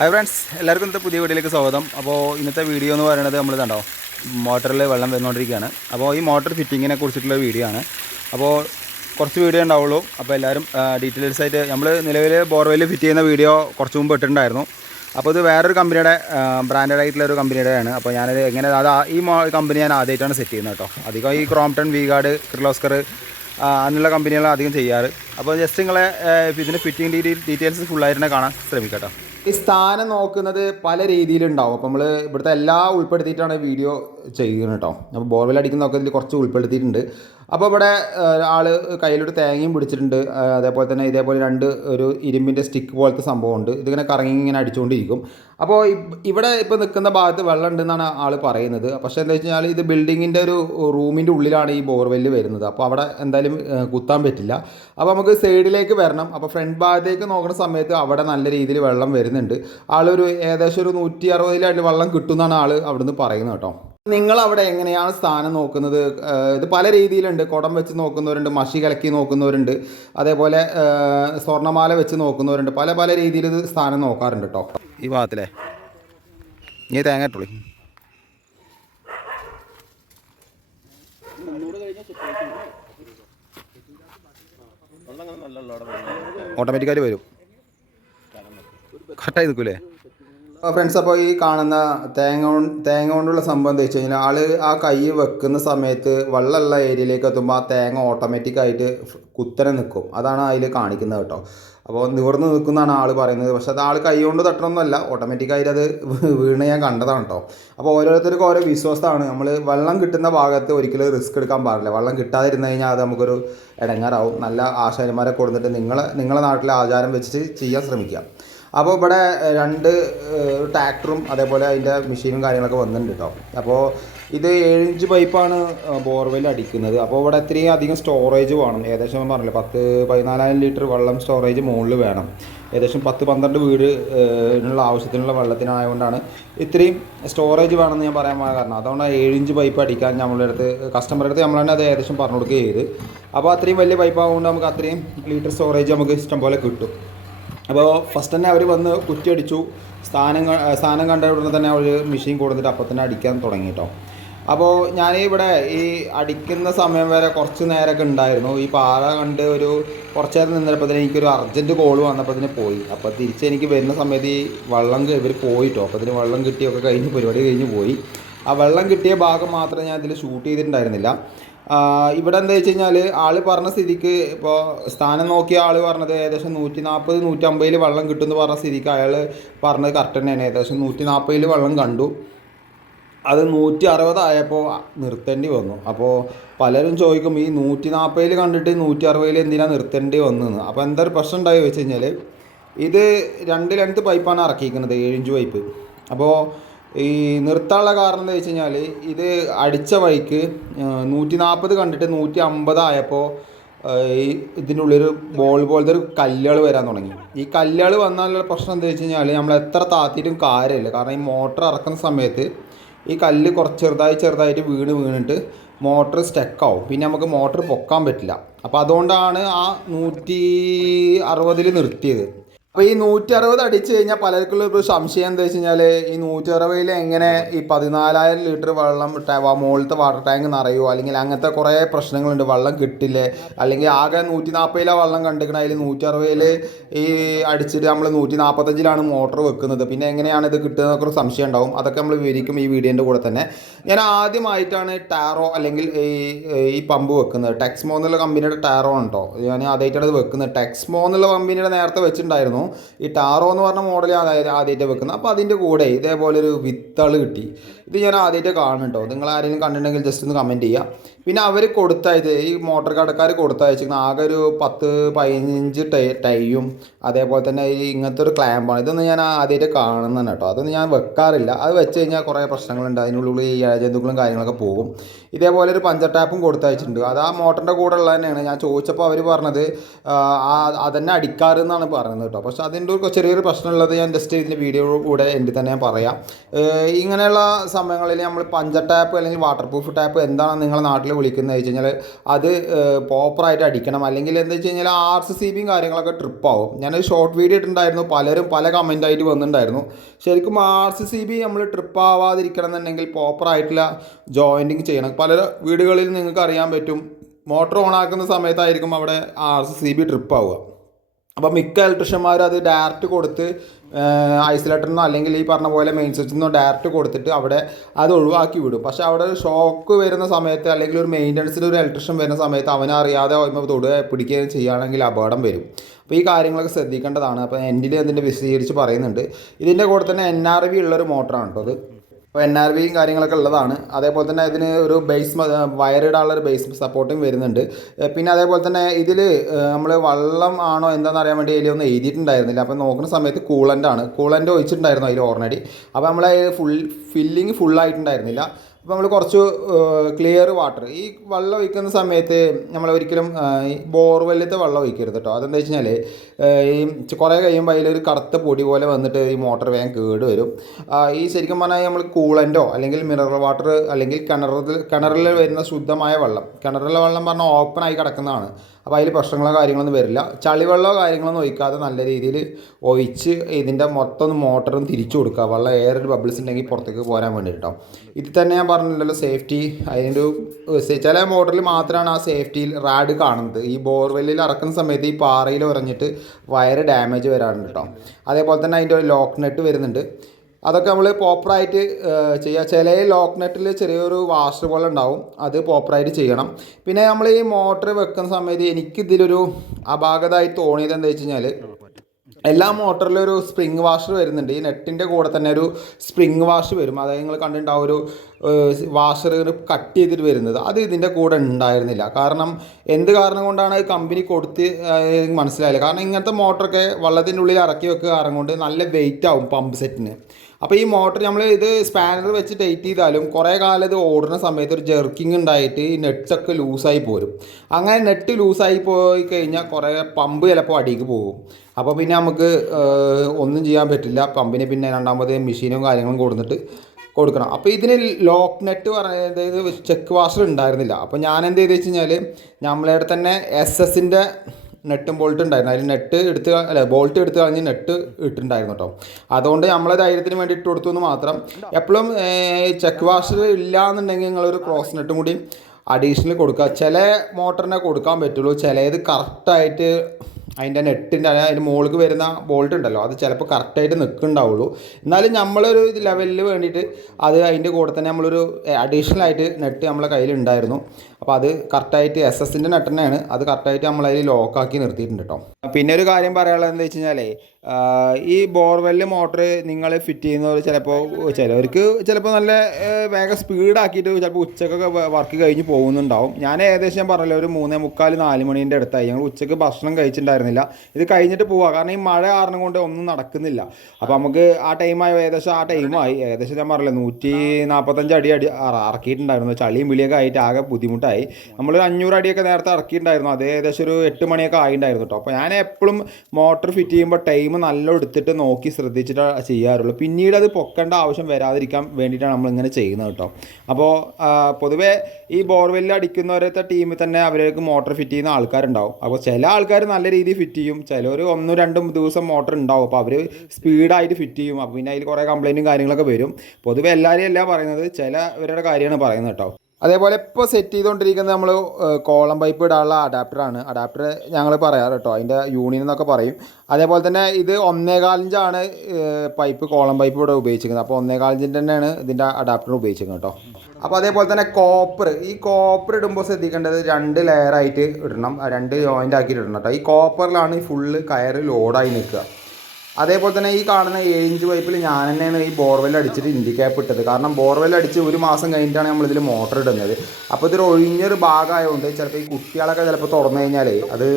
Hi friends എല്ലാവർക്കും ഇന്നത്തെ പുതിയ വീഡിയോയിലേക്ക് സ്വാഗതം. അപ്പോൾ ഇന്നത്തെ വീഡിയോ എന്ന് പറയുന്നത് നമ്മൾ കണ്ടോ മോട്ടറിൽ വെള്ളം വന്നുകൊണ്ടിരിക്കുകയാണ് അപ്പോൾ ഈ മോട്ടർ ഫിറ്റിങ്ങിനെ കുറിച്ചിട്ടുള്ള വീഡിയോ ആണ്. അപ്പോൾ കുറച്ച് വീഡിയോ ഉണ്ടാവുള്ളൂ. അപ്പോൾ എല്ലാവരും ഡീറ്റെയിൽസ് ആയിട്ട് നമ്മൾ നിലവിൽ ബോർവെൽ ഫിറ്റ് ചെയ്യുന്ന വീഡിയോ കുറച്ച് മുമ്പ് ഇട്ടിട്ടുണ്ടായിരുന്നു. അപ്പോൾ ഇത് വേറൊരു കമ്പനിയുടെ ബ്രാൻഡഡ് ആയിട്ടുള്ള ഒരു കമ്പനിയുടെയാണ്. അപ്പോൾ ഞാനത് എങ്ങനെ അത് ഈ കമ്പനി ഞാൻ ആദ്യമായിട്ടാണ് സെറ്റ് ചെയ്യുന്നത് കേട്ടോ. അധികം ഈ ക്രോംപ്ടൺ വി ക്രിലോസ്കർ അങ്ങനെയുള്ള കമ്പനികളാണ് അധികം ചെയ്യാറ്. അപ്പോൾ ജസ്റ്റ് നിങ്ങളെ ഇതിന്റെ ഫിറ്റിംഗ് ഡീറ്റെയിൽസ് ഫുള്ളായിട്ട് തന്നെ കാണാൻ ശ്രമിക്കാം കേട്ടോ. ഈ സ്ഥാനം നോക്കുന്നത് പല രീതിയിലുണ്ടാവും. അപ്പോൾ നമ്മൾ ഇവിടുത്തെ എല്ലാം ഉൾപ്പെടുത്തിയിട്ടാണ് വീഡിയോ ചെയ്യുന്നത് കേട്ടോ. അപ്പോൾ ബോർവെൽ അടിക്കുന്നതൊക്കെ ഇതിൽ കുറച്ച് ഉൾപ്പെടുത്തിയിട്ടുണ്ട്. അപ്പോൾ ഇവിടെ ആൾ കയ്യിലൊരു തേങ്ങയും പിടിച്ചിട്ടുണ്ട്. അതേപോലെ തന്നെ ഇതേപോലെ രണ്ട് ഒരു ഇരുമ്പിന്റെ സ്റ്റിക്ക് പോലത്തെ സംഭവമുണ്ട്. ഇതിങ്ങനെ കറങ്ങി ഇങ്ങനെ അടിച്ചുകൊണ്ടിരിക്കും അപ്പോൾ ഇവിടെ ഇപ്പോൾ നിൽക്കുന്ന ഭാഗത്ത് വെള്ളം ഉണ്ടെന്നാണ് ആൾ പറയുന്നത്. പക്ഷേ എന്താ വെച്ച് കഴിഞ്ഞാൽ ഇത് ബിൽഡിങ്ങിന്റെ ഒരു റൂമിന്റെ ഉള്ളിലാണ് ഈ ബോർവെല്ല് വരുന്നത്. അപ്പോൾ അവിടെ എന്തായാലും കുത്താൻ പറ്റില്ല. അപ്പോൾ നമുക്ക് സൈഡിലേക്ക് വരണം. അപ്പോൾ ഫ്രണ്ട് ഭാഗത്തേക്ക് നോക്കുന്ന സമയത്ത് അവിടെ നല്ല രീതിയിൽ വെള്ളം വരുന്നുണ്ട്. ആളൊരു ഏകദേശം ഒരു നൂറ്റി അറുപതിലായിട്ട് വെള്ളം കിട്ടുമെന്നാണ് ആൾ അവിടുന്ന് പറയുന്നത് കേട്ടോ. നിങ്ങൾ അവിടെ എങ്ങനെയാണ് സ്ഥാനം നോക്കുന്നത്? ഇത് പല രീതിയിലുണ്ട്. കുടം വെച്ച് നോക്കുന്നവരുണ്ട് മഷി കലക്കി നോക്കുന്നവരുണ്ട്. അതേപോലെ സ്വർണമാല വെച്ച് നോക്കുന്നവരുണ്ട്. പല പല രീതിയിൽ ഇത് സ്ഥാനം നോക്കാറുണ്ട് കേട്ടോ ഈ ഭാഗത്തിലെ. നീ തേങ്ങ ഇട്ടുള്ളി ഓട്ടോമാറ്റിക്കായിട്ട് വരും. കട്ടായി നിൽക്കൂലേ? ഫ്രണ്ട്സ് അപ്പോൾ ഈ കാണുന്ന തേങ്ങ തേങ്ങ കൊണ്ടുള്ള സംഭവം എന്താ വെച്ച് കഴിഞ്ഞാൽ ആൾ ആ കൈ വെക്കുന്ന സമയത്ത് വെള്ളമുള്ള ഏരിയയിലേക്ക് എത്തുമ്പോൾ ആ തേങ്ങ ഓട്ടോമാറ്റിക്കായിട്ട് കുത്തനെ നിൽക്കും അതാണ് അതിൽ കാണിക്കുന്നത് കേട്ടോ. അപ്പോൾ നിവർന്ന് നിൽക്കുന്നതാണ് ആൾ പറയുന്നത്. പക്ഷേ അത് ആൾ കൈ കൊണ്ട് തട്ടണമെന്നല്ല ഓട്ടോമാറ്റിക്കായിട്ട് അത് വീണ് ഞാൻ കണ്ടതാണ് കേട്ടോ. അപ്പോൾ ഓരോരുത്തർക്കും ഓരോ വിശ്വാസമാണ്. നമ്മൾ വെള്ളം കിട്ടുന്ന ഭാഗത്ത് ഒരിക്കലും റിസ്ക് എടുക്കാൻ പാടില്ല. വെള്ളം കിട്ടാതിരുന്നു കഴിഞ്ഞാൽ അത് നമുക്കൊരു ഇടങ്ങാറാവും. നല്ല ആശാരിമാരെ കൊടുത്തിട്ട് നിങ്ങളെ നിങ്ങളെ നാട്ടിലെ ആചാരം വെച്ചിട്ട് ചെയ്യാൻ ശ്രമിക്കുക. അപ്പോൾ ഇവിടെ രണ്ട് ട്രാക്ടറും അതേപോലെ അതിന്റെ മെഷീനും കാര്യങ്ങളൊക്കെ വന്നിട്ടുണ്ട് കേട്ടോ അപ്പോൾ ഇത് ഏഴിഞ്ച് പൈപ്പാണ് ബോർവെൽ അടിക്കുന്നത്. അപ്പോൾ ഇവിടെ ഇത്രയും അധികം സ്റ്റോറേജ് വേണം. ഏകദേശം പറഞ്ഞില്ല പത്ത് പതിനാലായിരം ലിറ്റർ വെള്ളം സ്റ്റോറേജ് മുകളിൽ വേണം. ഏകദേശം പത്ത് പന്ത്രണ്ട് വീട് ഉള്ള നുള്ള ആവശ്യത്തിനുള്ള വെള്ളത്തിനായതുകൊണ്ടാണ് ഇത്രയും സ്റ്റോറേജ് വേണമെന്ന് ഞാൻ പറയാൻ കാരണം. ഏഴ് ഇഞ്ച് പൈപ്പ് അടിക്കാൻ നമ്മളുടെ അടുത്ത് കസ്റ്റമറുടെ അടുത്ത് നമ്മൾ തന്നെ അത് ഏകദേശം പറഞ്ഞു കൊടുക്കുകയും ചെയ്ത്. അപ്പോൾ അത്രയും വലിയ പൈപ്പ് ആകുകൊണ്ട് നമുക്ക് അത്രയും ലിറ്റർ സ്റ്റോറേജ് നമുക്ക് ഇഷ്ടം പോലെ കിട്ടും. അപ്പോൾ ഫസ്റ്റ് തന്നെ അവർ വന്ന് കുറ്റിയടിച്ചു. സ്ഥാനം സ്ഥാനം കണ്ട ഉടനെ തന്നെ അവർ മെഷീൻ കൊടുത്തിട്ട് അപ്പം തന്നെ അടിക്കാൻ തുടങ്ങി കേട്ടോ അപ്പോൾ ഞാൻ ഇവിടെ ഈ അടിക്കുന്ന സമയം വരെ കുറച്ച് നേരമൊക്കെ ഉണ്ടായിരുന്നു. ഈ പാറ കണ്ട് ഒരു കുറച്ച് നേരം നിന്നപ്പോൾ എനിക്കൊരു അർജന്റ് കോൾ വന്നപ്പോൾ തന്നെ പോയി. അപ്പോൾ തിരിച്ച് എനിക്ക് വരുന്ന സമയത്ത് ഈ വെള്ളം ഇവർ പോയിട്ടോ അപ്പോൾ അതിന് വെള്ളം കിട്ടിയൊക്കെ കഴിഞ്ഞ് പരിപാടി കഴിഞ്ഞ് പോയി. ആ വെള്ളം കിട്ടിയ ഭാഗം മാത്രമേ ഞാൻ ഇതിൽ ഷൂട്ട് ചെയ്തിട്ടുണ്ടായിരുന്നില്ല. ഇവിടെ എന്താ വെച്ച് കഴിഞ്ഞാൽ ആൾ പറഞ്ഞ സ്ഥിതിക്ക് ഇപ്പോൾ സ്ഥാനം നോക്കിയ ആൾ പറഞ്ഞത് ഏകദേശം നൂറ്റി നാൽപ്പത് നൂറ്റമ്പതിൽ വെള്ളം കിട്ടുമെന്ന് പറഞ്ഞ സ്ഥിതിക്ക് അയാൾ പറഞ്ഞത് കറക്റ്റ് തന്നെയാണ്. ഏകദേശം നൂറ്റി നാൽപ്പതിൽ വെള്ളം കണ്ടു. അത് നൂറ്റി അറുപതായപ്പോൾ നിർത്തേണ്ടി വന്നു. അപ്പോൾ പലരും ചോദിക്കും ഈ നൂറ്റി നാൽപ്പതിൽ കണ്ടിട്ട് നൂറ്റി അറുപതിൽ എന്തിനാണ് നിർത്തേണ്ടി വന്നതെന്ന് അപ്പോൾ എന്തൊരു പ്രശ്നം ഉണ്ടായി വെച്ച് കഴിഞ്ഞാൽ ഇത് രണ്ട് ലെങ്ത് പൈപ്പാണ് ഇറക്കിയിരിക്കുന്നത് ഇഞ്ച് പൈപ്പ് അപ്പോൾ ഈ നിർത്താനുള്ള കാരണം എന്താ വെച്ച് കഴിഞ്ഞാൽ ഇത് അടിച്ച വഴിക്ക് നൂറ്റി നാൽപ്പത് കണ്ടിട്ട് നൂറ്റി അമ്പതായപ്പോൾ ഈ ഇതിന്റെ ബോൾ പോലത്തെ ഒരു കല്ലുകൾ വരാൻ തുടങ്ങി. ഈ കല്ലുകൾ വന്നാലുള്ള പ്രശ്നം എന്താ വെച്ച് കഴിഞ്ഞാൽ നമ്മൾ എത്ര താത്തിയിട്ടും കാര്യമില്ല. കാരണം ഈ മോട്ടർ ഇറക്കുന്ന സമയത്ത് ഈ കല്ല് കുറച്ച് ചെറുതായി ചെറുതായിട്ട് വീണ് വീണിട്ട് മോട്ടർ സ്റ്റക്കാവും പിന്നെ നമുക്ക് മോട്ടർ പൊക്കാൻ പറ്റില്ല. അപ്പോൾ അതുകൊണ്ടാണ് ആ നൂറ്റി അറുപതിൽ നിർത്തിയത്. അപ്പോൾ ഈ നൂറ്റി അറുപത് അടിച്ചു കഴിഞ്ഞാൽ പലർക്കുള്ള ഒരു സംശയം എന്താ വെച്ച് ഈ നൂറ്റി അറുപതിൽ എങ്ങനെ ഈ പതിനാലായിരം ലിറ്റർ വെള്ളം മുകളിലത്തെ വാട്ടർ ടാങ്ക് നിറയുമോ അല്ലെങ്കിൽ അങ്ങനത്തെ കുറേ പ്രശ്നങ്ങളുണ്ട്. വെള്ളം കിട്ടില്ലേ? അല്ലെങ്കിൽ ആകെ നൂറ്റി നാൽപ്പതിലെ വെള്ളം കണ്ടിരിക്കണ. അതിൽ നൂറ്റി അറുപതിൽ ഈ അടിച്ചിട്ട് നമ്മൾ നൂറ്റി നാൽപ്പത്തഞ്ചിലാണ് മോട്ടോർ വെക്കുന്നത്. പിന്നെ എങ്ങനെയാണ് ഇത് കിട്ടുന്നതൊക്കെ ഒരു സംശയം ഉണ്ടാവും. അതൊക്കെ നമ്മൾ വിവരിക്കും ഈ വീഡിയോന്റെ കൂടെ തന്നെ. ഞാൻ ആദ്യമായിട്ടാണ് ടാറോ അല്ലെങ്കിൽ ഈ ഈ പമ്പ് വെക്കുന്നത്. ടെക്സ്മോ എന്നുള്ള കമ്പനിയുടെ ടാറോ ഉണ്ടോ? ഞാൻ ആദ്യമായിട്ടാണ് ഇത് വെക്കുന്നത്. ടെക്സ്മോ എന്നുള്ള കമ്പനിയുടെ നേരത്തെ വെച്ചിട്ടുണ്ടായിരുന്നു. ഈ ടാറോ എന്ന് പറഞ്ഞ മോഡൽ ആദ്യമായിട്ട് വെക്കുന്നത് അപ്പോൾ അതിന്റെ കൂടെ ഇതേപോലെ ഒരു വിത്തൾ കിട്ടി. ഇത് ഞാൻ ആദ്യമായിട്ട് കാണും കേട്ടോ. നിങ്ങൾ ആരെങ്കിലും കണ്ടിട്ടുണ്ടെങ്കിൽ ജസ്റ്റ് ഒന്ന് കമന്റ് ചെയ്യുക പിന്നെ അവർ കൊടുത്തയച്ച് ഈ മോട്ടോർ കടക്കാർ കൊടുത്തയച്ചിരിക്കുന്ന ആകെ ഒരു പത്ത് പതിനഞ്ച് ടൈ ടൈയും അതേപോലെ തന്നെ ഇങ്ങനത്തെ ഒരു ക്ലാമ്പാണ് ഇതൊന്നും ഞാൻ ആദ്യമായിട്ട് കാണുന്നതാണ് കേട്ടോ. അതൊന്നും ഞാൻ വെക്കാറില്ല. അത് വെച്ച് കഴിഞ്ഞാൽ കുറേ പ്രശ്നങ്ങളുണ്ട്. അതിനുള്ളിൽ ഈ ജന്തുക്കളും കാര്യങ്ങളൊക്കെ പോകും. ഇതേപോലെ ഒരു പഞ്ചർ ടാപ്പും കൊടുത്തയച്ചിട്ടുണ്ട്. അത് ആ മോട്ടറിന്റെ കൂടെ ഉള്ളത് തന്നെയാണ്. ഞാൻ ചോദിച്ചപ്പോൾ അവർ പറഞ്ഞത് അതന്നെ അടിക്കാറെന്നാണ് പറയുന്നത് കേട്ടോ. പക്ഷേ അതിന്റെ ഒരു ചെറിയൊരു പ്രശ്നമുള്ളത് ഞാൻ ജസ്റ്റ് ഇതിന്റെ വീഡിയോ കൂടെ എന്റെ തന്നെ ഞാൻ പറയാം. ഇങ്ങനെയുള്ള സമയങ്ങളിൽ നമ്മൾ പഞ്ചർ ടാപ്പ് അല്ലെങ്കിൽ വാട്ടർ പ്രൂഫ് ടാപ്പ് എന്താണ് നിങ്ങളുടെ നാട്ടിൽ വിളിക്കുന്നത്? വെച്ച് കഴിഞ്ഞാൽ അത് പ്രോപ്പറായിട്ട് അടിക്കണം. അല്ലെങ്കിൽ എന്താ വെച്ച് കഴിഞ്ഞാൽ ആർ സി സി ബിയും കാര്യങ്ങളൊക്കെ ട്രിപ്പാവും ഞാനൊരു ഷോർട്ട് വീഡിയോ ഇട്ടിട്ടുണ്ടായിരുന്നു. പലരും പല കമന്റ് ആയിട്ട് വന്നിട്ടുണ്ടായിരുന്നു. ശരിക്കും ആർ സി സി ബി നമ്മൾ ട്രിപ്പ് ആവാതിരിക്കണം എന്നുണ്ടെങ്കിൽ പ്രോപ്പറായിട്ടുള്ള ജോയിന്റിങ് ചെയ്യണം. പല വീടുകളിൽ നിങ്ങൾക്ക് അറിയാൻ പറ്റും. മോട്ടോർ ഓൺ ആക്കുന്ന സമയത്തായിരിക്കും അവിടെ R C C B trip ആവുക. അപ്പോൾ മിക്ക ഇലക്ട്രീഷ്യന്മാരും അത് ഡയറക്റ്റ് കൊടുത്ത് ഐസൊലേറ്ററിനോ അല്ലെങ്കിൽ ഈ പറഞ്ഞ പോലെ മെയിൻ സ്വിച്ചിൽ നിന്നോ ഡയറക്റ്റ് കൊടുത്തിട്ട് അവിടെ അത് ഒഴിവാക്കി വിടും. പക്ഷേ അവിടെ ഒരു ഷോക്ക് വരുന്ന സമയത്ത് അല്ലെങ്കിൽ ഒരു മെയിന്റനൻസിൽ ഒരു ഇലക്ട്രീഷ്യൻ വരുന്ന സമയത്ത് അവനറിയാതെ വരുമ്പോൾ തൊടുക പിടിക്കുകയും ചെയ്യുകയാണെങ്കിൽ അപകടം വരും. അപ്പോൾ ഈ കാര്യങ്ങളൊക്കെ ശ്രദ്ധിക്കേണ്ടതാണ്. അപ്പോൾ എൻഡിൽ അതിന്റെ വിശദീകരിച്ച് പറയുന്നുണ്ട്. ഇതിന്റെ കൂടെ തന്നെ എൻ ആർ വി ഉള്ളൊരു മോട്ടറാണ് കേട്ടോ അത്. അപ്പോൾ എൻ ആർ വിയും കാര്യങ്ങളൊക്കെ ഉള്ളതാണ്. അതേപോലെ തന്നെ ഇതിന് ഒരു ബേസ് വയറിടാനുള്ള ഒരു ബേസ് സപ്പോർട്ടും വരുന്നുണ്ട്. പിന്നെ അതേപോലെ തന്നെ ഇതിൽ നമ്മൾ വള്ളം ആണോ എന്താണെന്ന് അറിയാൻ വേണ്ടി അതിലൊന്നും എഴുതിയിട്ടുണ്ടായിരുന്നില്ല. അപ്പോൾ നോക്കുന്ന സമയത്ത് കൂളന്റ് ആണ്. കൂളന്റ് ഒഴിച്ചിട്ടുണ്ടായിരുന്നു അതിൽ ഓർണടി അപ്പോൾ നമ്മൾ ഫുൾ ഫില്ലിങ് ഫുള്ളായിട്ടുണ്ടായിരുന്നില്ല അപ്പോൾ നമ്മൾ കുറച്ച് ക്ലിയർ വാട്ടർ ഈ വെള്ളം ഒഴിക്കുന്ന സമയത്ത് നമ്മൾ ഒരിക്കലും ഈ ബോർവെല്ലത്തെ വെള്ളം ഒഴിക്കരുത് കേട്ടോ അതെന്താ വെച്ച് കഴിഞ്ഞാൽ ഈ കുറേ കഴിയുമ്പോൾ അതിലൊരു കറുത്ത പൊടി പോലെ വന്നിട്ട് ഈ മോട്ടർ വേഗം കേട് വരും. ഈ ശരിക്കും പറഞ്ഞാൽ നമ്മൾ കൂളന്റോ അല്ലെങ്കിൽ മിനറൽ വാട്ടർ അല്ലെങ്കിൽ കിണറിൽ കിണറിൽ വരുന്ന ശുദ്ധമായ വെള്ളം. കിണറിലെ വെള്ളം പറഞ്ഞാൽ ഓപ്പൺ ആയി കിടക്കുന്നതാണ്. അപ്പോൾ അതിൽ പ്രശ്നങ്ങളോ കാര്യങ്ങളൊന്നും വരില്ല. ചളിവെള്ളമോ കാര്യങ്ങളൊന്നും ഒഴിക്കാതെ നല്ല രീതിയിൽ ഒഴിച്ച് ഇതിന്റെ മൊത്തം മോട്ടറും തിരിച്ചു കൊടുക്കുക. വെള്ളം ഏറെ ബബിൾസ് ഉണ്ടെങ്കിൽ പുറത്തേക്ക് പോരാൻ വേണ്ടിയിട്ടോ. ഇത് തന്നെ ഞാൻ പറഞ്ഞില്ലല്ലോ സേഫ്റ്റി അതിന്റെ ഒരു ചില മോട്ടറിൽ മാത്രമാണ് ആ സേഫ്റ്റിയിൽ റാഡ് കാണുന്നത്. ഈ ബോർവെല്ലിൽ ഇറക്കുന്ന സമയത്ത് ഈ പാറയിൽ ഉറഞ്ഞിട്ട് വയർ ഡാമേജ് വരാറുണ്ട് കേട്ടോ അതേപോലെ തന്നെ അതിന്റെ ഒരു ലോക്ക് നെറ്റ് വരുന്നുണ്ട്. അതൊക്കെ നമ്മൾ പ്രോപ്പറായിട്ട് ചെയ്യുക ചില ലോക്ക് നെറ്റിൽ ചെറിയൊരു വാഷ് പോലെ ഉണ്ടാവും. അത് പ്രോപ്പറായിട്ട് ചെയ്യണം. പിന്നെ നമ്മൾ ഈ മോട്ടർ വെക്കുന്ന സമയത്ത് എനിക്ക് ഇതിലൊരു അപാകതമായി തോന്നിയത് എന്താ വെച്ച് കഴിഞ്ഞാൽ എല്ലാ മോട്ടറിലും ഒരു സ്പ്രിങ് വാഷർ വരുന്നുണ്ട്. ഈ നെറ്റിന്റെ കൂടെ തന്നെ ഒരു സ്പ്രിങ് വാഷ് വരും. അതായത് നിങ്ങൾ കണ്ടിട്ടുണ്ടാവും ഒരു വാഷർ കട്ട് ചെയ്തിട്ട് വരുന്നത്. അത് ഇതിന്റെ കൂടെ ഉണ്ടായിരുന്നില്ല. കാരണം എന്ത് കാരണം കൊണ്ടാണ് കമ്പനി കൊടുത്ത് മനസ്സിലായില്ല. കാരണം ഇങ്ങനത്തെ മോട്ടറൊക്കെ വെള്ളത്തിന്റെ ഉള്ളിൽ ഇറക്കി വെക്കുക കാരണം കൊണ്ട് നല്ല വെയിറ്റ് ആവും പമ്പ് സെറ്റിന് അപ്പോൾ ഈ മോട്ടർ നമ്മൾ ഇത് സ്പാനർ വെച്ച് ടൈറ്റ് ചെയ്താലും കുറേ കാലം ഇത് ഓടുന്ന സമയത്ത് ഒരു ജെർക്കിങ് ഉണ്ടായിട്ട് ഈ നെറ്റൊക്കെ ലൂസായി പോരും. അങ്ങനെ നെറ്റ് ലൂസായി പോയി കഴിഞ്ഞാൽ കുറേ പമ്പ് ചിലപ്പോൾ അടിക്ക് പോകും. അപ്പോൾ പിന്നെ നമുക്ക് ഒന്നും ചെയ്യാൻ പറ്റില്ല. പമ്പിന് പിന്നെ രണ്ടാമത് മെഷീനും കാര്യങ്ങളും കൊടുത്തിട്ട് കൊടുക്കണം. അപ്പോൾ ഇതിന് ലോക്ക് നെറ്റ് ഇത് ചെക്ക് വാഷർ ഉണ്ടായിരുന്നില്ല. അപ്പോൾ ഞാൻ എന്ത് ചെയ്തെന്ന് വെച്ച് കഴിഞ്ഞാൽ നമ്മളവിടെ തന്നെ എസ് എസിന്റെ നെട്ടും ബോൾട്ട് ഉണ്ടായിരുന്നു. അതിൽ നെറ്റ് എടുത്ത് അല്ല ബോൾട്ട് എടുത്ത് കളഞ്ഞ് നെറ്റ് ഇട്ടിട്ടുണ്ടായിരുന്നു കേട്ടോ അതുകൊണ്ട് നമ്മളെ ധൈര്യത്തിന് വേണ്ടി ഇട്ട് കൊടുത്തു എന്ന് മാത്രം. എപ്പോഴും ചെക്ക് വാഷർ ഇല്ല എന്നുണ്ടെങ്കിൽ നിങ്ങളൊരു ക്രോസ് നെട്ടും കൂടി അഡീഷണൽ കൊടുക്കുക. ചില മോട്ടറിനെ കൊടുക്കാൻ പറ്റുള്ളൂ. ചിലത് കറക്റ്റായിട്ട് അതിന്റെ നെറ്റിന്റെ അതിന്റെ മുകളിൽ വരുന്ന ബോൾട്ട് ഉണ്ടല്ലോ അത് ചിലപ്പോൾ കറക്റ്റായിട്ട് നിൽക്കുന്നുണ്ടാവുള്ളൂ. എന്നാലും നമ്മളൊരു ഇത് ലെവലിൽ വേണ്ടിയിട്ട് അത് അതിന്റെ കൂടെ തന്നെ നമ്മളൊരു അഡീഷണൽ ആയിട്ട് നെറ്റ് നമ്മളെ കയ്യിലുണ്ടായിരുന്നു അപ്പോൾ അത് കറക്റ്റായിട്ട് എസ് എസിന്റെ നെട്ട് തന്നെയാണ്. അത് കറക്റ്റായിട്ട് നമ്മളതിൽ ലോക്കാക്കി നിർത്തിയിട്ടുണ്ട് കേട്ടോ പിന്നെ ഒരു കാര്യം പറയാനുള്ളത് എന്താ വെച്ച് കഴിഞ്ഞാലേ ഈ ബോർവെല്ല് മോട്ടർ നിങ്ങൾ ഫിറ്റ് ചെയ്യുന്നവർ ചിലപ്പോൾ ചിലവർക്ക് ചിലപ്പോൾ നല്ല വേഗം സ്പീഡാക്കിയിട്ട് ചിലപ്പോൾ ഉച്ചക്കൊക്കെ വർക്ക് കഴിഞ്ഞ് പോകുന്നുണ്ടാവും. ഞാൻ ഏകദേശം പറഞ്ഞല്ലോ ഒരു മൂന്നേ മുക്കാൽ നാല് മണീന്റെ അടുത്തായി. ഞങ്ങൾ ഉച്ചയ്ക്ക് ഭക്ഷണം കഴിച്ചിട്ടുണ്ടായിരുന്നില്ല ഇത് കഴിഞ്ഞിട്ട് പോവാം. കാരണം ഈ മഴ കാരണം കൊണ്ട് ഒന്നും നടക്കുന്നില്ല. അപ്പോൾ നമുക്ക് ആ ടൈമായി ഏകദേശം ആ ടൈമായി ഏകദേശം ഞാൻ പറഞ്ഞില്ല നൂറ്റി നാൽപ്പത്തഞ്ച് അടി അടി ഇറക്കിയിട്ടുണ്ടായിരുന്നു ചളിയും വിളിയൊക്കെ ആയിട്ട് ആകെ ബുദ്ധിമുട്ടായി. നമ്മൾ അഞ്ഞൂറ് അടിയൊക്കെ നേരത്തെ ഇറക്കിയിട്ടുണ്ടായിരുന്നു അത് ഏകദേശം ഒരു എട്ട് മണിയൊക്കെ ആയിട്ടുണ്ടായിരുന്നു കേട്ടോ അപ്പോൾ ഞാൻ എപ്പോഴും മോട്ടർ ഫിറ്റ് ചെയ്യുമ്പോൾ ടൈം നല്ല എടുത്തിട്ട് നോക്കി ശ്രദ്ധിച്ചിട്ട് ചെയ്യാറുള്ളൂ. പിന്നീട് അത് പൊക്കേണ്ട ആവശ്യം വരാതിരിക്കാൻ വേണ്ടിയിട്ടാണ് നമ്മൾ ഇങ്ങനെ ചെയ്യുന്നത് കേട്ടോ അപ്പോൾ പൊതുവേ ഈ ബോർവെല്ലിൽ അടിക്കുന്നവരത്തെ ടീമിൽ തന്നെ അവർക്ക് മോട്ടർ ഫിറ്റ് ചെയ്യുന്ന ആൾക്കാരുണ്ടാവും. അപ്പോൾ ചില ആൾക്കാർ നല്ല രീതിയിൽ ഫിറ്റ് ചെയ്യും. ചിലർ ഒന്നും രണ്ടും ദിവസം മോട്ടർ ഉണ്ടാവും. അപ്പോൾ അവർ സ്പീഡായിട്ട് ഫിറ്റ് ചെയ്യും. അപ്പോൾ പിന്നെ അതിൽ കുറേ കംപ്ലൈന്റും കാര്യങ്ങളൊക്കെ വരും. പൊതുവെ എല്ലാവരെയും അല്ല പറയുന്നത്. ചിലവരുടെ കാര്യമാണ് പറയുന്നത് കേട്ടോ. അതേപോലെ ഇപ്പോൾ സെറ്റ് ചെയ്തുകൊണ്ടിരിക്കുന്നത് നമ്മൾ കോളം പൈപ്പ് ഇടാനുള്ള അഡാപ്റ്ററാണ് അഡാപ്റ്റർ ഞങ്ങൾ പറയാറ് കേട്ടോ. അതിന്റെ യൂണിയൻ എന്നൊക്കെ പറയും. അതേപോലെ തന്നെ ഇത് ഒന്നേകാലിഞ്ചാണ് പൈപ്പ് കോളം പൈപ്പ് ഇവിടെ ഉപയോഗിച്ചിരിക്കുന്നത്. അപ്പോൾ ഒന്നേകാലിഞ്ചിന്റെ തന്നെയാണ് ഇതിന്റെ അഡാപ്റ്റർ ഉപയോഗിച്ചിരിക്കുന്നത് കേട്ടോ. അപ്പോൾ അതേപോലെ തന്നെ കോപ്പർ ഈ കോപ്പർ ഇടുമ്പോൾ ശ്രദ്ധിക്കേണ്ടത് രണ്ട് ലെയറായിട്ട് ഇടണം. രണ്ട് ജോയിന്റ് ആക്കിയിട്ട് ഇടണം കേട്ടോ ഈ കോപ്പറിലാണ് ഫുള്ള് കയറ് ലോഡായി നിൽക്കുക. അതേപോലെ തന്നെ ഈ കാണുന്ന ഏഴ് ഇഞ്ച് പൈപ്പിൽ ഞാൻ തന്നെയാണ് ഈ ബോർവെൽ അടിച്ചിട്ട് ഇൻഡിക്കാപ്പ് ഇട്ടത്. കാരണം ബോർവെൽ അടിച്ച് ഒരു മാസം കഴിഞ്ഞിട്ടാണ് നമ്മൾ മോട്ടർ ഇടുന്നത്. അപ്പോൾ ഇതൊരു ഒഴിഞ്ഞൊരു ഭാഗമായതുകൊണ്ട് ചിലപ്പോൾ ഈ കുട്ടികളൊക്കെ ചിലപ്പോൾ തുറന്നു കഴിഞ്ഞാലേ അത്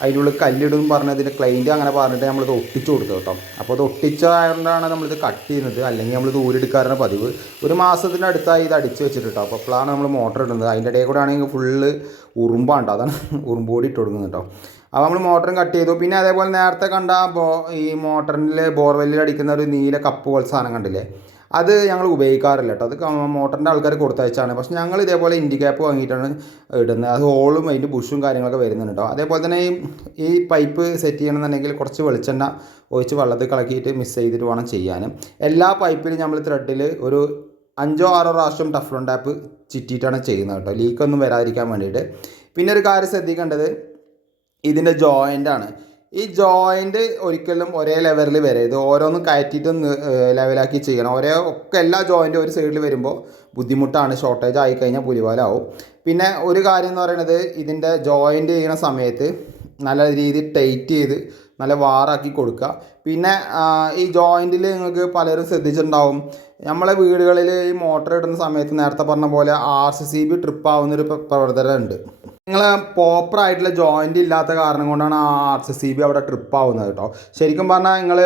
അതിന്റെ ഉള്ളിൽ കല്ലിടും പറഞ്ഞ് ഇതിന്റെ ക്ലൈന്റ് അങ്ങനെ പറഞ്ഞിട്ട് നമ്മളിത് ഒട്ടിച്ചു കൊടുത്തു കേട്ടോ. അപ്പോൾ ഇത് ഒട്ടിച്ചതായതുകൊണ്ടാണ് നമ്മളിത് കട്ട് ചെയ്യുന്നത്. അല്ലെങ്കിൽ നമ്മൾ ഊരെടുക്കാറാണ് പതിവ്. ഒരു മാസത്തിന്റെ അടുത്തായി ഇത് അടിച്ച് വെച്ചിട്ട് അപ്പോൾ അപ്പോഴാണ് നമ്മൾ മോട്ടർ ഇടുന്നത്. അതിന്റെ ഇടയിൽ കൂടെ ആണെങ്കിൽ ഫുള്ള് ഉറുമ്പാണ് അതാണ് ഉറുമ്പോടി ഇട്ട് കൊടുക്കുന്നത് കേട്ടോ. അപ്പോൾ നമ്മൾ മോട്ടറും കട്ട് ചെയ്തു. പിന്നെ അതേപോലെ നേരത്തെ കണ്ട ബോ ഈ മോട്ടറിൽ ബോർവെല്ലിൽ അടിക്കുന്ന ഒരു നീല കപ്പ് പോലെ സാധനം കണ്ടില്ലേ? അത് ഞങ്ങൾ ഉപയോഗിക്കാറില്ല കേട്ടോ അത് മോട്ടറിന്റെ ആൾക്കാർ കൊടുത്തയച്ചാണ്. പക്ഷെ ഞങ്ങൾ ഇതേപോലെ ഇൻഡി ക്യാപ്പ് വാങ്ങിയിട്ടാണ് ഇടുന്നത്. അത് ഹോളും അതിന്റെ ബുഷും കാര്യങ്ങളൊക്കെ വരുന്നുണ്ട് കേട്ടോ അതേപോലെ തന്നെ ഈ ഈ പൈപ്പ് സെറ്റ് ചെയ്യണമെന്നുണ്ടെങ്കിൽ കുറച്ച് വെളിച്ചെണ്ണ ഒഴിച്ച് വെള്ളത്തിൽ കളക്കിയിട്ട് മിക്സ് ചെയ്തിട്ട് വേണം ചെയ്യാനും. എല്ലാ പൈപ്പിലും നമ്മൾ ത്രെഡിൽ ഒരു അഞ്ചോ ആറോ പ്രാവശ്യം ടഫ്ലോൺ ടാപ്പ് ചിറ്റിയിട്ടാണ് ചെയ്യുന്നത് കേട്ടോ ലീക്കൊന്നും വരാതിരിക്കാൻ വേണ്ടിയിട്ട്. പിന്നെ ഒരു കാര്യം ശ്രദ്ധിക്കേണ്ടത് ഇതിന്റെ ആണ്. ഈ ജോയിന്റ് ഒരിക്കലും ഒരേ ലെവലിൽ വരരുത്. ഓരോന്നും കയറ്റിയിട്ട് ലെവലാക്കി ചെയ്യണം. ഒരേ ഒക്കെ എല്ലാ ജോയിന്റും ഒരു സൈഡിൽ വരുമ്പോൾ ബുദ്ധിമുട്ടാണ്. ഷോർട്ടേജ് ആയിക്കഴിഞ്ഞാൽ പുലിവാലാവും. പിന്നെ ഒരു കാര്യം എന്ന് പറയുന്നത് ഇതിന്റെ ജോയിന്റ് ചെയ്യുന്ന സമയത്ത് നല്ല രീതിയിൽ ടൈറ്റ് ചെയ്ത് നല്ല വാറാക്കി കൊടുക്കുക. പിന്നെ ഈ ജോയിന്റിൽ നിങ്ങൾക്ക് പലരും ശ്രദ്ധിച്ചിട്ടുണ്ടാവും. നമ്മളെ വീടുകളിൽ ഈ മോട്ടർ ഇടുന്ന സമയത്ത് നേരത്തെ പറഞ്ഞ പോലെ R C C B trip ആവുന്നൊരു പ്രവർത്തനമുണ്ട്. നിങ്ങൾ പ്രോപ്പർ ആയിട്ടുള്ള ജോയിന്റ് ഇല്ലാത്ത കാരണം കൊണ്ടാണ് ആ ആർ സി സി ബി അവിടെ ട്രിപ്പ് ആവുന്നത് കേട്ടോ ശരിക്കും പറഞ്ഞാൽ നിങ്ങൾ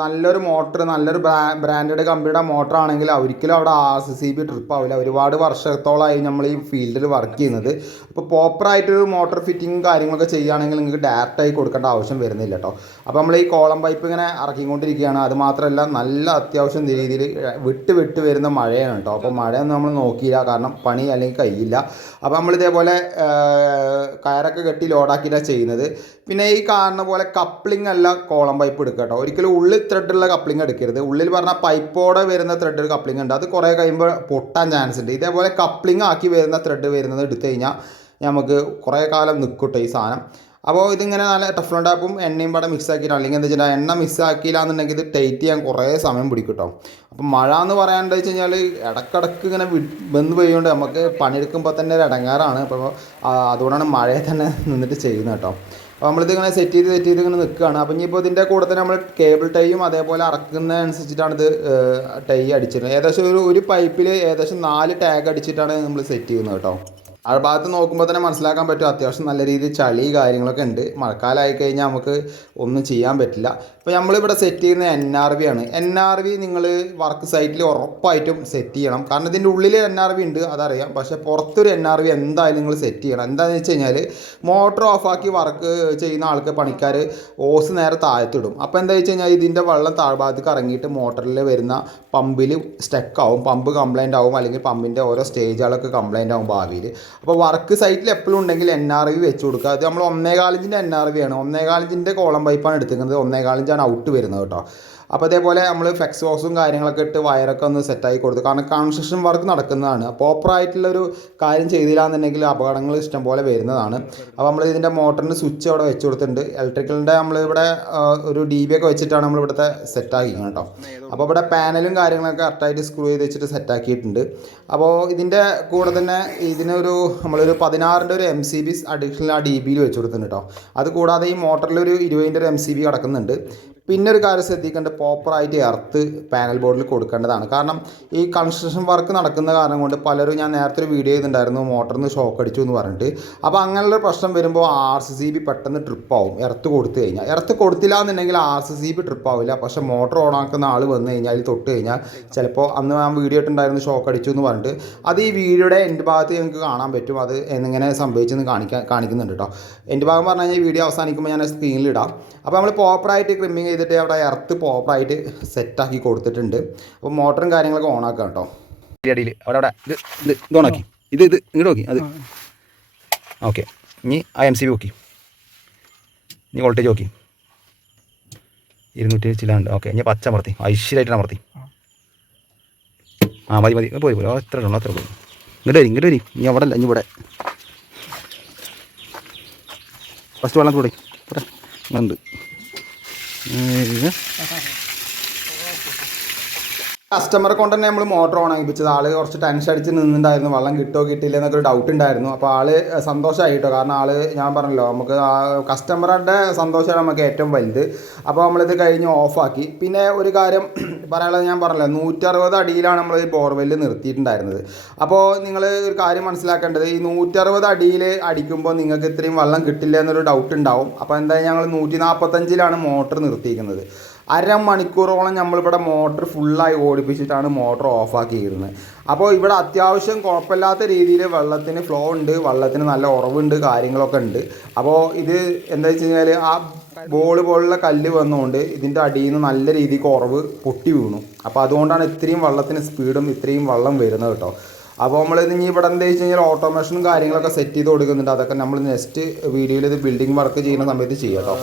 നല്ലൊരു മോട്ടർ നല്ലൊരു ബ്രാൻഡഡ് കമ്പനിയുടെ മോട്ടർ ആണെങ്കിൽ ഒരിക്കലും അവിടെ R C C B trip ആവില്ല. ഒരുപാട് വർഷത്തോളമായി നമ്മൾ ഈ ഫീൽഡിൽ വർക്ക് ചെയ്യുന്നത്. അപ്പോൾ പ്രോപ്പറായിട്ടൊരു മോട്ടർ ഫിറ്റിംഗ് കാര്യങ്ങളൊക്കെ ചെയ്യുകയാണെങ്കിൽ നിങ്ങൾക്ക് ഡയറക്റ്റായി കൊടുക്കേണ്ട ആവശ്യം വരുന്നില്ല കേട്ടോ അപ്പോൾ നമ്മൾ ഈ കോളം പൈപ്പ് ഇങ്ങനെ ഇറക്കിക്കൊണ്ടിരിക്കുകയാണ്. അത് മാത്രമല്ല നല്ല അത്യാവശ്യം രീതിയിൽ വിട്ട് വിട്ട് വരുന്ന മഴയാണ് കേട്ടോ അപ്പോൾ മഴയൊന്നും നമ്മൾ നോക്കിയില്ല. കാരണം പണി അല്ലെങ്കിൽ കഴിയില്ല അപ്പോൾ നമ്മൾ ഇതേപോലെ കയറൊക്കെ കെട്ടി ലോഡാക്കിയിട്ടാണ് ചെയ്യുന്നത്. പിന്നെ ഈ കാണുന്ന പോലെ കപ്ലിംഗ് അല്ല കോളം പൈപ്പ് എടുക്കുക കേട്ടോ ഒരിക്കലും ഉള്ളിൽ ത്രെഡുള്ള കപ്ലിംഗ് എടുക്കരുത്. ഉള്ളിൽ പറഞ്ഞാൽ പൈപ്പോടെ വരുന്ന ത്രെഡ് കപ്ലിംഗ് ഉണ്ട്. അത് കുറേ കഴിയുമ്പോൾ പൊട്ടാൻ ചാൻസ് ഉണ്ട്. ഇതേപോലെ കപ്ലിംഗ് ആക്കി വരുന്ന ത്രെഡ് വരുന്നത് എടുത്തു കഴിഞ്ഞാൽ നമുക്ക് കുറേ കാലം നിൽക്കട്ടെ ഈ സാധനം. അപ്പോൾ ഇതിങ്ങനെ നല്ല ടഫ്ലോൺ ടാപ്പും എണ്ണയും പാടെ മിക്സ് ആക്കിയിട്ടാണ് അല്ലെങ്കിൽ എന്താ വെച്ചാൽ എണ്ണ മിക്സ് ആക്കിയില്ല എന്നുണ്ടെങ്കിൽ ഇത് ടൈറ്റ് ചെയ്യാൻ കുറേ സമയം പിടിക്കും കേട്ടോ അപ്പോൾ മഴ എന്ന് പറയാണ്ട് വെച്ച് കഴിഞ്ഞാൽ ഇടക്കിടക്ക് ഇങ്ങനെ ബന്ധു പെയ്യുകൊണ്ട് നമുക്ക് പണിയെടുക്കുമ്പോൾ തന്നെ ഒരു ഇടങ്ങാറാണ്. അപ്പോൾ അതുകൊണ്ടാണ് മഴയെ തന്നെ നിന്നിട്ട് ചെയ്യുന്നത് കേട്ടോ അപ്പോൾ നമ്മളിത് ഇങ്ങനെ സെറ്റ് ചെയ്ത് സെറ്റ് ചെയ്ത് ഇങ്ങനെ നിൽക്കുകയാണ്. അപ്പം ഇനിയിപ്പോൾ ഇതിന്റെ കൂടെ തന്നെ നമ്മൾ കേബിൾ ടൈയും അതേപോലെ അറക്കുന്ന അനുസരിച്ചിട്ടാണ് ഇത് ടൈ അടിച്ചിരുന്നത്. ഏകദേശം ഒരു ഒരു പൈപ്പിൽ ഏകദേശം നാല് ടാഗ് അടിച്ചിട്ടാണ് നമ്മൾ സെറ്റ് ചെയ്യുന്നത് കേട്ടോ ആ ഭാഗത്ത് നോക്കുമ്പോൾ തന്നെ മനസ്സിലാക്കാൻ പറ്റും. അത്യാവശ്യം നല്ല രീതിയിൽ ചളി കാര്യങ്ങളൊക്കെ ഉണ്ട്. മഴക്കാലമായി കഴിഞ്ഞാൽ നമുക്ക് ഒന്നും ചെയ്യാൻ പറ്റില്ല. ഇപ്പോൾ നമ്മളിവിടെ സെറ്റ് ചെയ്യുന്ന എൻ ആർ വി ആണ്. എൻ ആർ വി നിങ്ങൾ വർക്ക് സൈറ്റിൽ ഉറപ്പായിട്ടും സെറ്റ് ചെയ്യണം. കാരണം ഇതിന്റെ ഉള്ളിൽ എൻ ആർ വി ഉണ്ട് അതറിയാം. പക്ഷേ പുറത്തൊരു എൻ ആർ വി എന്തായാലും നിങ്ങൾ സെറ്റ് ചെയ്യണം. എന്താണെന്ന് വെച്ച് കഴിഞ്ഞാൽ മോട്ടർ ഓഫാക്കി വർക്ക് ചെയ്യുന്ന ആൾക്ക് പണിക്കാർ ഓസ് നേരെ താഴത്തിടും. അപ്പോൾ എന്താ വെച്ച് കഴിഞ്ഞാൽ ഇതിന്റെ വെള്ളം താഴ്ഭാഗത്തേക്ക് ഇറങ്ങിയിട്ട് മോട്ടറിൽ വരുന്ന പമ്പിൽ സ്റ്റക്കാവും പമ്പ് കംപ്ലൈന്റ് ആവും. അല്ലെങ്കിൽ പമ്പിന്റെ ഓരോ സ്റ്റേജുകളൊക്കെ കംപ്ലൈന്റ് ആവും ഭാവിയിൽ അപ്പോൾ വർക്ക് സൈറ്റിൽ എപ്പോഴും ഉണ്ടെങ്കിൽ എൻ ആർ വി വെച്ച് കൊടുക്കുക. അത് നമ്മൾ ഒന്നേകാലിഞ്ചിന്റെ എൻ ആർ വി ആണ് ഒന്നേകാലിഞ്ചിന്റെ കോളം പൈപ്പാണ് എടുത്തിരിക്കുന്നത്. ഒന്നേകാലിഞ്ചാണ് ഔട്ട് വരുന്നത് കേട്ടോ. അപ്പോൾ അതേപോലെ നമ്മൾ ഫ്ലെക്സ് ബോക്സും കാര്യങ്ങളൊക്കെ ഇട്ട് വയറൊക്കെ ഒന്ന് സെറ്റായി കൊടുത്തു. കാരണം കൺസ്ട്രക്ഷൻ വർക്ക് നടക്കുന്നതാണ്. പ്രോപ്പറായിട്ടുള്ളൊരു കാര്യം ചെയ്തില്ല എന്നുണ്ടെങ്കിൽ അപകടങ്ങൾ ഇഷ്ടംപോലെ വരുന്നതാണ്. അപ്പോൾ നമ്മൾ ഇതിന്റെ മോട്ടറിന് സ്വിച്ച് അവിടെ വെച്ച് കൊടുത്തിട്ടുണ്ട്. ഇലക്ട്രിക്കലിന്റെ നമ്മളിവിടെ ഒരു ഡി ബി ഒക്കെ വെച്ചിട്ടാണ് നമ്മൾ ഇവിടുത്തെ സെറ്റാക്കിക്കുന്നത് കേട്ടോ. അപ്പോൾ ഇവിടെ പാനലും കാര്യങ്ങളൊക്കെ കറക്റ്റായിട്ട് സ്ക്രൂ ചെയ്ത് വെച്ചിട്ട് സെറ്റാക്കിയിട്ടുണ്ട് അപ്പോൾ ഇതിന്റെ കൂടെ തന്നെ ഇതിനൊരു നമ്മളൊരു പതിനാറിന്റെ ഒരു എം സി ബി അഡീഷണൽ ആ ഡി ബിയിൽ വെച്ച് കൊടുത്തിട്ടുണ്ട് കേട്ടോ. അത് കൂടാതെ ഈ മോട്ടറിൽ ഒരു ഇരുപതിന്റെ ഒരു എം സി ബി കിടക്കുന്നുണ്ട്. പിന്നെ ഒരു കാര്യം ശ്രദ്ധിക്കേണ്ടത് പ്രോപ്പറായിട്ട് എർത്ത് പാനൽ ബോർഡിൽ കൊടുക്കേണ്ടതാണ്. കാരണം ഈ കൺസ്ട്രക്ഷൻ വർക്ക് നടക്കുന്ന കാരണം കൊണ്ട് പലരും ഞാൻ നേരത്തെ ഒരു വീഡിയോ ചെയ്തിട്ടുണ്ടായിരുന്നു മോട്ടറിൽ നിന്ന് ഷോക്ക് അടിച്ചു എന്ന് പറഞ്ഞിട്ട്. അപ്പോൾ അങ്ങനെയുള്ള പ്രശ്നം വരുമ്പോൾ ആർ സി സി ബി പെട്ടെന്ന് ട്രിപ്പാവും എർത്ത് കൊടുത്തു കഴിഞ്ഞാൽ. എർത്ത് കൊടുത്തില്ല എന്നുണ്ടെങ്കിൽ ആർ സി സി ബി ട്രിപ്പാവില്ല പക്ഷേ മോട്ടർ ഓൺ ആക്കുന്ന ആൾ വന്നു കഴിഞ്ഞാൽ തൊട്ട് കഴിഞ്ഞാൽ ചിലപ്പോൾ അന്ന് ഞാൻ വീഡിയോ ഇട്ടുണ്ടായിരുന്നു ഷോക്ക് അടിച്ചു എന്ന് പറഞ്ഞിട്ട്. അത് ഈ വീഡിയോയുടെ എന്റെ ഭാഗത്ത് നിങ്ങൾക്ക് കാണാൻ പറ്റും. അത് എങ്ങനെ സംഭവിച്ചെന്ന് കാണിക്കാൻ കാണിക്കുന്നുണ്ട് കേട്ടോ എന്റെ ഭാഗം പറഞ്ഞു കഴിഞ്ഞാൽ വീഡിയോ അവസാനിക്കുമ്പോൾ ഞാൻ സ്ക്രീനിലിടാം അപ്പോൾ നമ്മൾ പ്രോപ്പറായിട്ട് ക്രിമ്മിങ് ചെയ്തിട്ട് അവിടെ എർത്ത് പ്രോപ്പറായിട്ട് സെറ്റാക്കി കൊടുത്തിട്ടുണ്ട്. അപ്പോൾ മോട്ടറും കാര്യങ്ങളൊക്കെ ഓൺ ആക്കാം കേട്ടോ അടിയിൽ അവിടെ അവിടെ. ഇത് ഇത് ഇത് ഓണാക്കി ഇത് ഇത് ഇങ്ങോട്ട് നോക്കി. അത് ഓക്കെ. ഇനി ആ എം സി ബി നോക്കി. ഇനി വോൾട്ടേജ് നോക്കി. ഇരുന്നൂറ്റി ചില്ലാണ്ട്. ഓക്കെ. ഇനി പച്ച അമർത്തി. ഐശ്വര്യമായിട്ട് അമർത്തി. ആ. മതി മതി. പോയി പോയി. എത്ര ഉള്ളൂ അത്ര ഉള്ളൂ. ഇങ്ങോട്ട് വരി ഇങ്ങോട്ട് വരി. ഇനി അവിടെ അല്ല ഇനി ഇവിടെ. ഫസ്റ്റ് വെള്ളം കൂടെ ഇവിടെ. ഉണ്ട് ഇത് കസ്റ്റമറെ കൊണ്ട് തന്നെ നമ്മൾ മോട്ടർ ഓൺ ആയിപ്പിച്ചത് ആൾ കുറച്ച് ടെൻഷൻ അടിച്ച് നിന്നുണ്ടായിരുന്നു. വെള്ളം കിട്ടോ കിട്ടില്ല എന്നൊക്കെ ഒരു ഡൗട്ട് ഉണ്ടായിരുന്നു അപ്പോൾ ആൾ സന്തോഷമായി കേട്ടോ കാരണം ആൾ ഞാൻ പറഞ്ഞല്ലോ നമുക്ക് ആ കസ്റ്റമറുടെ സന്തോഷമാണ് നമുക്ക് ഏറ്റവും വലുത്. അപ്പോൾ നമ്മളിത് കഴിഞ്ഞ് ഓഫാക്കി പിന്നെ ഒരു കാര്യം പറയാനുള്ളത് ഞാൻ പറഞ്ഞല്ലോ നൂറ്ററുപത് അടിയിലാണ് നമ്മൾ ഈ ബോർവെല്ല് നിർത്തിയിട്ടുണ്ടായിരുന്നത്. അപ്പോൾ നിങ്ങൾ ഒരു കാര്യം മനസ്സിലാക്കേണ്ടത് ഈ നൂറ്ററുപത് അടിയിൽ അടിക്കുമ്പോൾ നിങ്ങൾക്ക് ഇത്രയും വെള്ളം കിട്ടില്ല എന്നൊരു ഡൗട്ട് ഉണ്ടാവും അപ്പോൾ എന്തായാലും ഞങ്ങൾ നൂറ്റി നാൽപ്പത്തഞ്ചിലാണ് മോട്ടർ നിർത്തിയിരിക്കുന്നത്. അരമണിക്കൂറോളം നമ്മളിവിടെ മോട്ടർ ഫുള്ളായി ഓടിപ്പിച്ചിട്ടാണ് മോട്ടർ ഓഫാക്കിയിരുന്നത്. അപ്പോൾ ഇവിടെ അത്യാവശ്യം കുഴപ്പമില്ലാത്ത രീതിയിൽ വെള്ളത്തിന് ഫ്ലോ ഉണ്ട് വെള്ളത്തിന് നല്ല ഉറവുണ്ട് കാര്യങ്ങളൊക്കെ ഉണ്ട്. അപ്പോൾ ഇത് എന്താ വെച്ച് കഴിഞ്ഞാൽ ആ ബോൾ പോലുള്ള കല്ല് വന്നുകൊണ്ട് ഇതിന്റെ അടിയിൽ നിന്ന് നല്ല രീതിക്ക് ഉറവ് പൊട്ടി വീണു. അപ്പോൾ അതുകൊണ്ടാണ് ഇത്രയും വെള്ളത്തിന് സ്പീഡും ഇത്രയും വെള്ളം വരുന്നത് കേട്ടോ. അപ്പോൾ നമ്മൾ ഇനി ഇവിടെ എന്താ വെച്ച് കഴിഞ്ഞാൽ ഓട്ടോമേഷനും കാര്യങ്ങളൊക്കെ സെറ്റ് ചെയ്ത് കൊടുക്കുന്നുണ്ട്. അതൊക്കെ നമ്മൾ നെക്സ്റ്റ് വീഡിയോയിൽ ഇത് ബിൽഡിംഗ് വർക്ക് ചെയ്യുന്ന സമയത്ത് ചെയ്യാം കേട്ടോ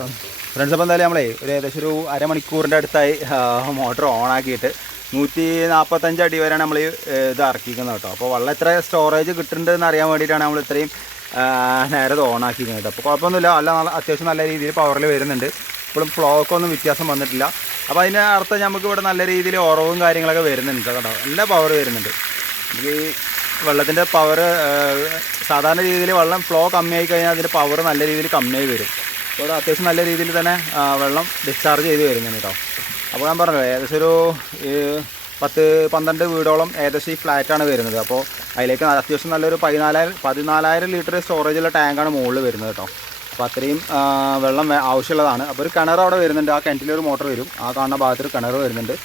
ഫ്രണ്ട്സ് അപ്പോൾ എന്തായാലും നമ്മളേ ഒരു ഏകദേശം ഒരു അരമണിക്കൂറിന്റെ അടുത്തായി മോട്ടർ ഓൺ ആക്കിയിട്ട് നൂറ്റി നാൽപ്പത്തഞ്ച് അടി വരെയാണ് നമ്മൾ ഇത് ഇറക്കിക്കുന്നത് കേട്ടോ അപ്പോൾ വെള്ളം എത്ര സ്റ്റോറേജ് കിട്ടുന്നുണ്ടെന്ന് അറിയാൻ വേണ്ടിയിട്ടാണ് നമ്മൾ ഇത്രയും നേരെ ഇത് ഓൺ ആക്കിയിരിക്കുന്നത് കേട്ടോ അപ്പോൾ കുഴപ്പമൊന്നുമില്ല. നല്ല നല്ല അത്യാവശ്യം നല്ല രീതിയിൽ പവറിൽ വരുന്നുണ്ട്. ഇപ്പോഴും ഫ്ലോക്ക് ഒന്നും വ്യത്യാസം വന്നിട്ടില്ല. അപ്പോൾ അതിന്റെ അർത്ഥം നമുക്ക് ഇവിടെ നല്ല രീതിയിൽ ഉറവും കാര്യങ്ങളൊക്കെ വരുന്നുണ്ട് കേട്ടോ നല്ല പവർ വരുന്നുണ്ട്. ഈ വെള്ളത്തിന്റെ പവർ സാധാരണ രീതിയിൽ വെള്ളം ഫ്ലോ കമ്മിയായി കഴിഞ്ഞാൽ അതിന്റെ പവർ നല്ല രീതിയിൽ കമ്മിയായി വരും. അപ്പോൾ അത് അത്യാവശ്യം നല്ല രീതിയിൽ തന്നെ വെള്ളം ഡിസ്ചാർജ് ചെയ്ത് വരുന്നുണ്ട് കേട്ടോ അപ്പോൾ ഞാൻ പറഞ്ഞത് ഏകദേശം ഒരു പത്ത് പന്ത്രണ്ട് വീടോളം ഏകദേശം ഈ ഫ്ലാറ്റാണ് വരുന്നത്. അപ്പോൾ അതിലേക്ക് അത്യാവശ്യം നല്ലൊരു പതിനാലായിരം പതിനാലായിരം ലിറ്റർ സ്റ്റോറേജുള്ള ടാങ്കാണ് മുകളിൽ വരുന്നത് കേട്ടോ അപ്പോൾ അത്രയും വെള്ളം ആവശ്യമുള്ളതാണ്. അപ്പോൾ ഒരു കിണർ അവിടെ വരുന്നുണ്ട് ആ കിണറ്റിലൊരു മോട്ടർ വരും. ആ കാണുന്ന ഭാഗത്തൊരു കിണർ വരുന്നുണ്ട്.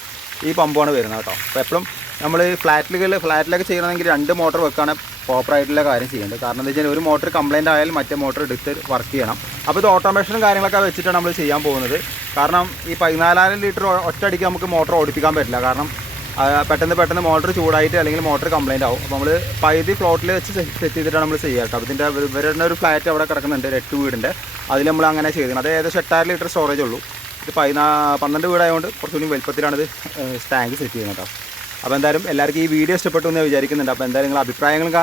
ഈ പമ്പാണ് വരുന്നത് കേട്ടോ അപ്പോൾ എപ്പോഴും നമ്മൾ ഫ്ലാറ്റിലുകൾ ഫ്ലാറ്റിലൊക്കെ ചെയ്യണമെങ്കിൽ രണ്ട് മോട്ടർ വെക്കാണ് പ്രോപ്പറായിട്ടുള്ള കാര്യം ചെയ്യേണ്ടത്. കാരണം എന്താ വെച്ചാൽ ഒരു മോട്ടർ കംപ്ലൈന്റ് ആയാലും മറ്റേ മോട്ടർ എടുത്ത് വർക്ക് ചെയ്യണം. അപ്പോൾ ഇത് ഓട്ടോമേഷനും കാര്യങ്ങളൊക്കെ വെച്ചിട്ടാണ് നമ്മൾ ചെയ്യാൻ പോകുന്നത്. കാരണം ഈ പതിനാലായിരം ലിറ്റർ ഒറ്റയടിക്ക് നമുക്ക് മോട്ടർ ഓടിപ്പിക്കാൻ പറ്റില്ല. കാരണം പെട്ടെന്ന് പെട്ടെന്ന് മോട്ടർ ചൂടായിട്ട് അല്ലെങ്കിൽ മോട്ടർ കംപ്ലൈന്റ് ആവും. അപ്പോൾ നമ്മൾ പകുതി ഫ്ലോട്ടിൽ വെച്ച് സെറ്റ് ചെയ്തിട്ടാണ് നമ്മൾ ചെയ്യുക കേട്ടോ. അപ്പോൾ ഇതിന്റെ ഇവരുടെ ഒരു ഫ്ലാറ്റ് അവിടെ കിടക്കുന്നുണ്ട്. എട്ട് വീടിന്റെ അതിൽ നമ്മൾ അങ്ങനെ ചെയ്തിരുന്നത് അത് ഏകദേശം എട്ടായിരം ലിറ്റർ സ്റ്റോറേജ് ഉള്ളൂ. ഇത് പതിനാ പന്ത്രണ്ട് വീടായതുകൊണ്ട് കുറച്ചുകൂടി വലുപ്പത്തിലാണ് ഇത് ടാങ്ക് സെറ്റ് ചെയ്യുന്നത് കേട്ടോ. അപ്പോൾ എന്തായാലും എല്ലാവർക്കും ഈ വീഡിയോ ഇഷ്ടപ്പെട്ടു എന്ന് വിചാരിക്കുന്നുണ്ട്. അപ്പോൾ എന്തായാലും നിങ്ങൾ അഭിപ്രായങ്ങളും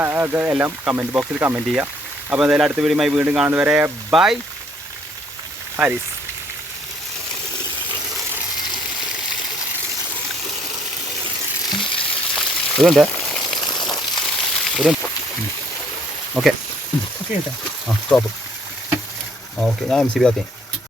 എല്ലാം കമന്റ് ബോക്സിൽ കമന്റ് ചെയ്യുക. അപ്പോൾ എന്തായാലും അടുത്ത വീഡിയോയുമായി വീണ്ടും കാണുന്നവരെ ബൈ ഹാരിസ്. ഇതുണ്ട്. ഒരു ഓക്കെ. ഓക്കെ ആ സ്റ്റോപ്പ് ഓക്കെ. ഞാൻ എം സി ബി ആത്തി